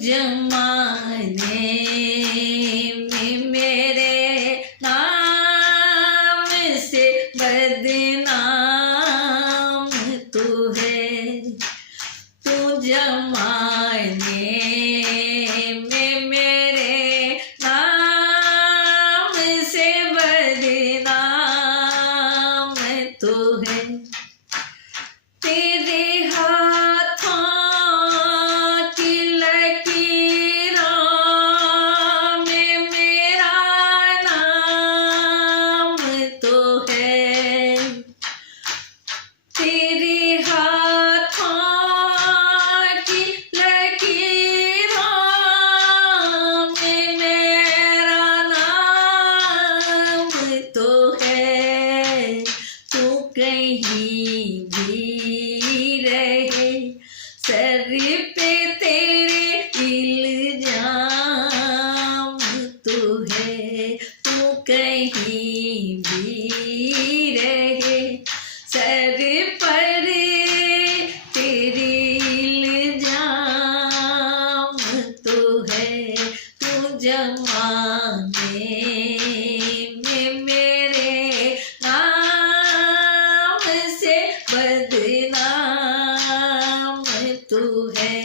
जमाने में मेरे नाम से बदनाम तू है। तू जमाने में मेरे नाम से बदनाम तू है। तेरे हाथों की लकीरों में मेरा नाम तो है। तेरे हाथों की लकीरों में मेरा नाम तो है। तू कहीं भी रहे सर पे तेरे इल्जाम तू है। तू कहीं भी रहे सर पर तेरे इल्जाम तू है। तू जमाने में मेरे नाम से बदनाम तू है।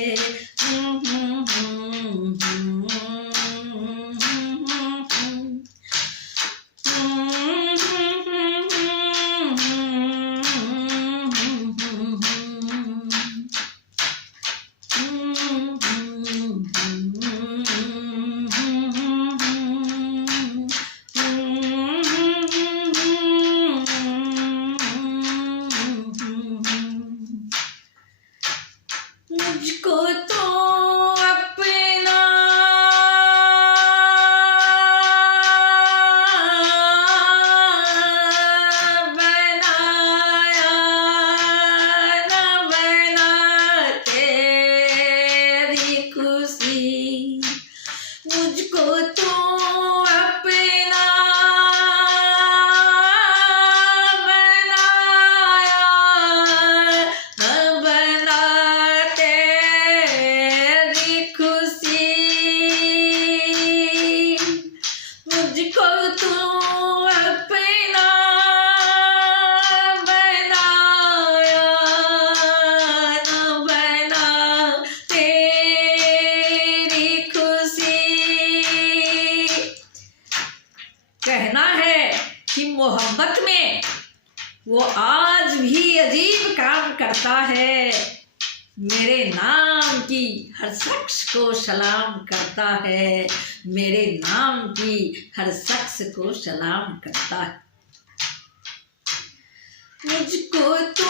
मुझको तो अपना बनाया न बना तेरी खुशी। मुझको तो अपना बनाया न बना तेरी खुशी। मुझको तो अपना बनाया न बना तेरी खुशी। कहना है कि मोहब्बत में वो आज भी अजीब काम करता है। मेरे नाम की हर शख्स को सलाम करता है। मेरे नाम की हर शख्स को सलाम करता है। मुझको तो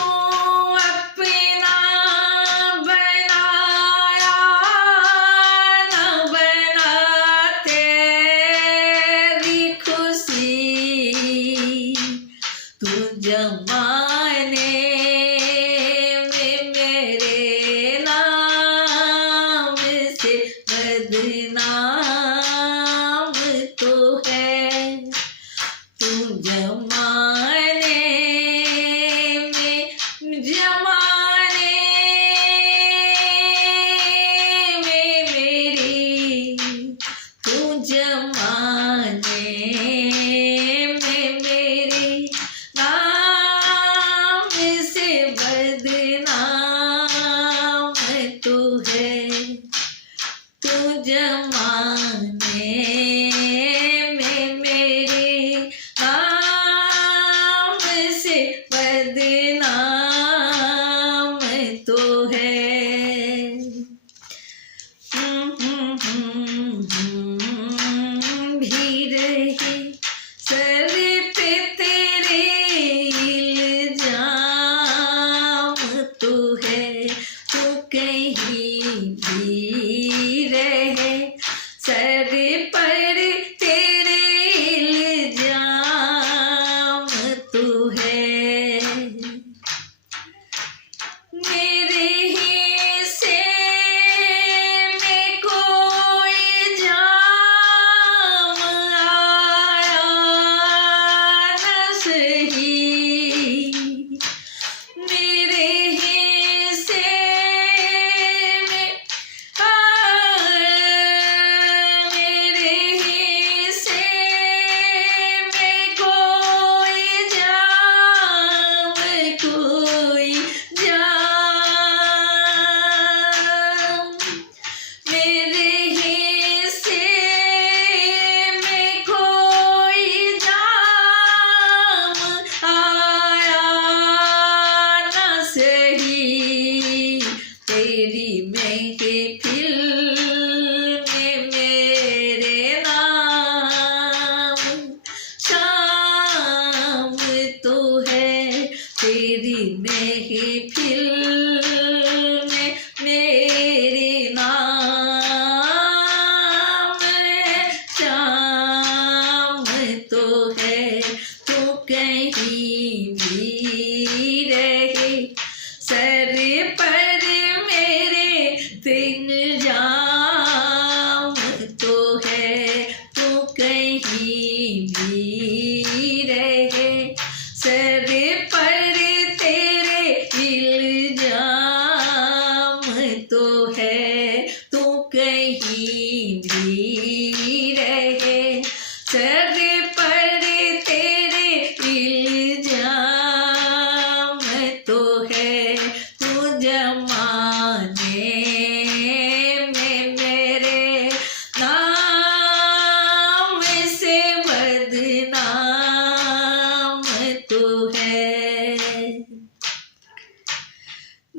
अपना बनाया न बना तेरी खुशी। तू जमाने में मेरे नाम से बदनाम तो है। तू जमाने में मेरी तू जमाने में मेरे नाम से बदनाम तू है। तू जमाने में मेरे नाम से बदनाम तो है। भी रही सर पे तेरे इल्जाम तू है। तू कहीं भी रहे मेरे हिस्से में कोई जाम आया न सही, तेरी महफिल में मेरे नाम शाम तो है, तेरी महफिल में मेरे नाम शाम तो है। तू कहीं भी रहे सर पर मेरे दिन जाम तो है, तू कहीं भी रहे सर पर तेरे इल्जाम तो है, तू कहीं भी रहे सर पर तेरे इल्जाम तो है। तू जमाने में मेरे नाम से बदनाम तो है।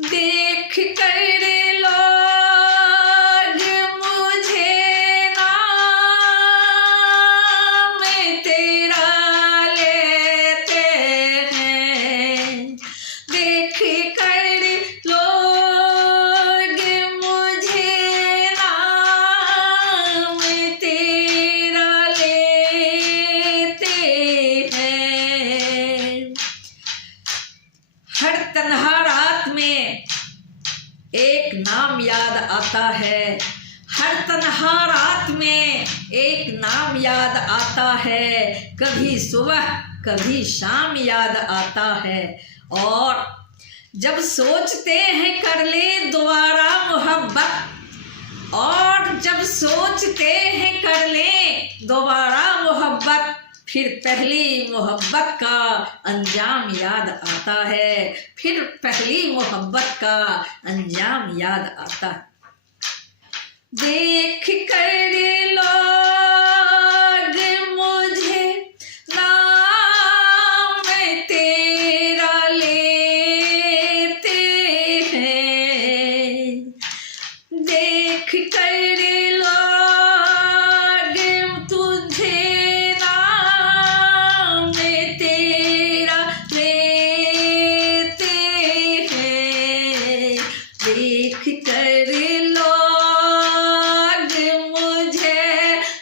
देख कर लोग मुझे नाम तेरा लेते हैं, देख कर लोग मुझे नाम तेरा लेते हैं। हर तन्हा रात में एक नाम याद आता है, हर तन्हा रात में एक नाम याद आता है, कभी सुबह कभी शाम याद आता है। और जब सोचते हैं कर ले दोबारा मोहब्बत, और जब सोचते हैं कर ले दोबारा मोहब्बत, फिर पहली मोहब्बत का अंजाम याद आता है, फिर पहली मोहब्बत का अंजाम याद आता है। देख कर लोग मुझे नाम तेरा लेते हैं, देख कर लोग तुझे नाम तेरा लेते हैं, देख कर लोग मुझे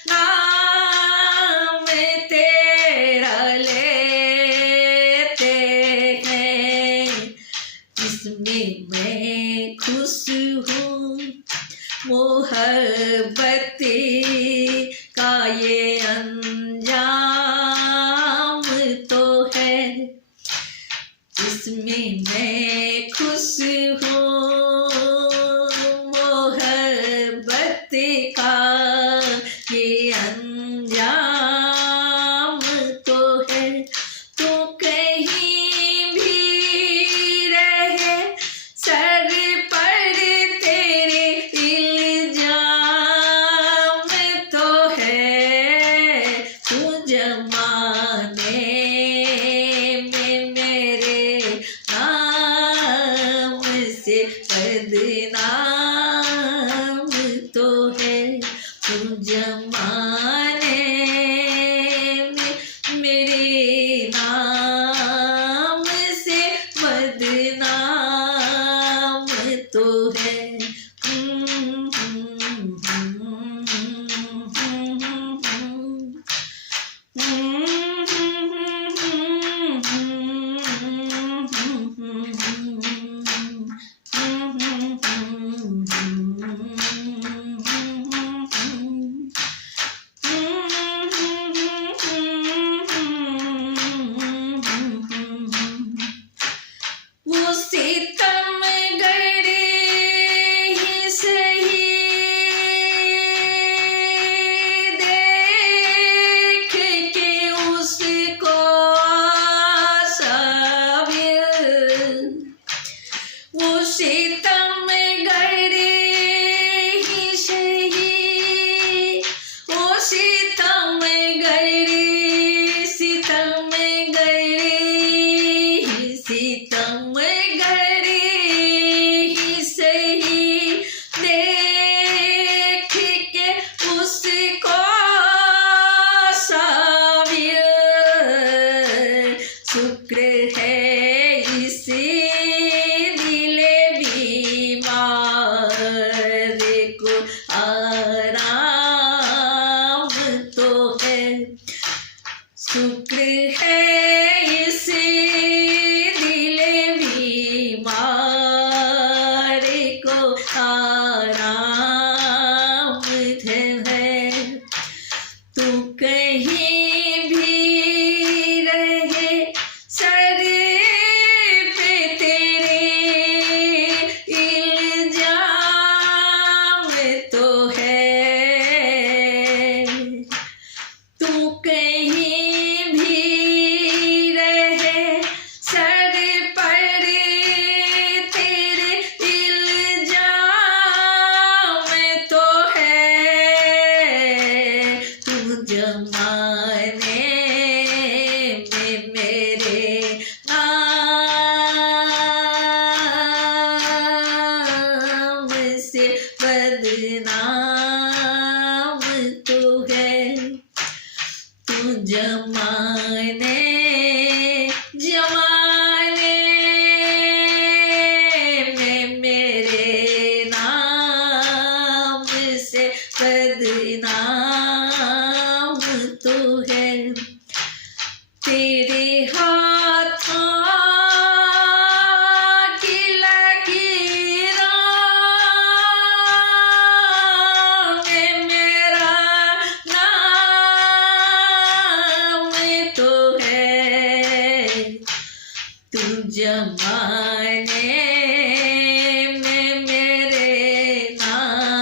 नाम तेरा लेते हैं। इसमें मैं खुश हूँ, मोहब्बत का ये अंजाम तो है, इसमें मैं खुश हूँ, मोहब्बत का ये अंजाम तो है। तो कहीं भी रहे सर पर तेरे इल्जाम तो है, तू जमाने में मेरे नाम से बदनाम तो है, तू जमाने में मेरे नाम से बदनाम तो है। बदनाम तो है। तू जमाने जमाने में मेरे नाम से बदनाम तो है। तेरे हाथों की लकीरों में मेरा नाम तो है। तू जमाने में मेरे नाम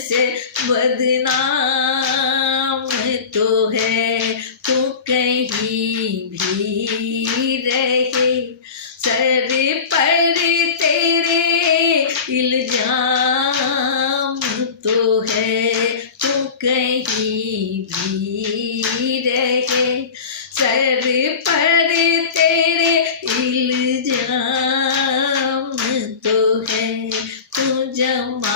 से बदनाम तो है। तू कहीं भी रहे सर पर तेरे इल्जाम तो है। तू कहीं भी रहे सर पर तेरे इल्जाम तो है। तू जमा